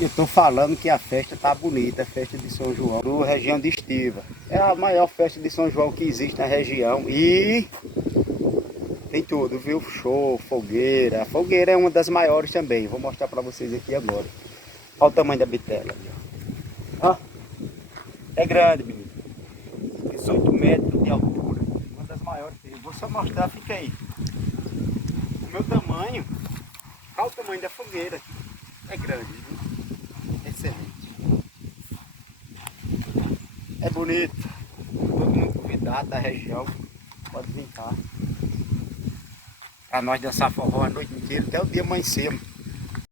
Eu estou falando que a festa tá bonita, a festa de São João, na região de Estiva. É a maior festa de São João que existe na região e tem tudo, viu? Show, fogueira. A fogueira é uma das maiores também. Vou mostrar para vocês aqui agora. Olha o tamanho da bitela ali, ó. Ó, é grande, menino. 18 metros de altura. Uma das maiores. Eu vou só mostrar, fica aí. O meu tamanho, olha o tamanho da fogueira. É grande, viu? Excelente. É bonito. Todo mundo convidado da região. Pode vir cá. Pra nós dançar forró a noite inteira, até o dia amanhecer.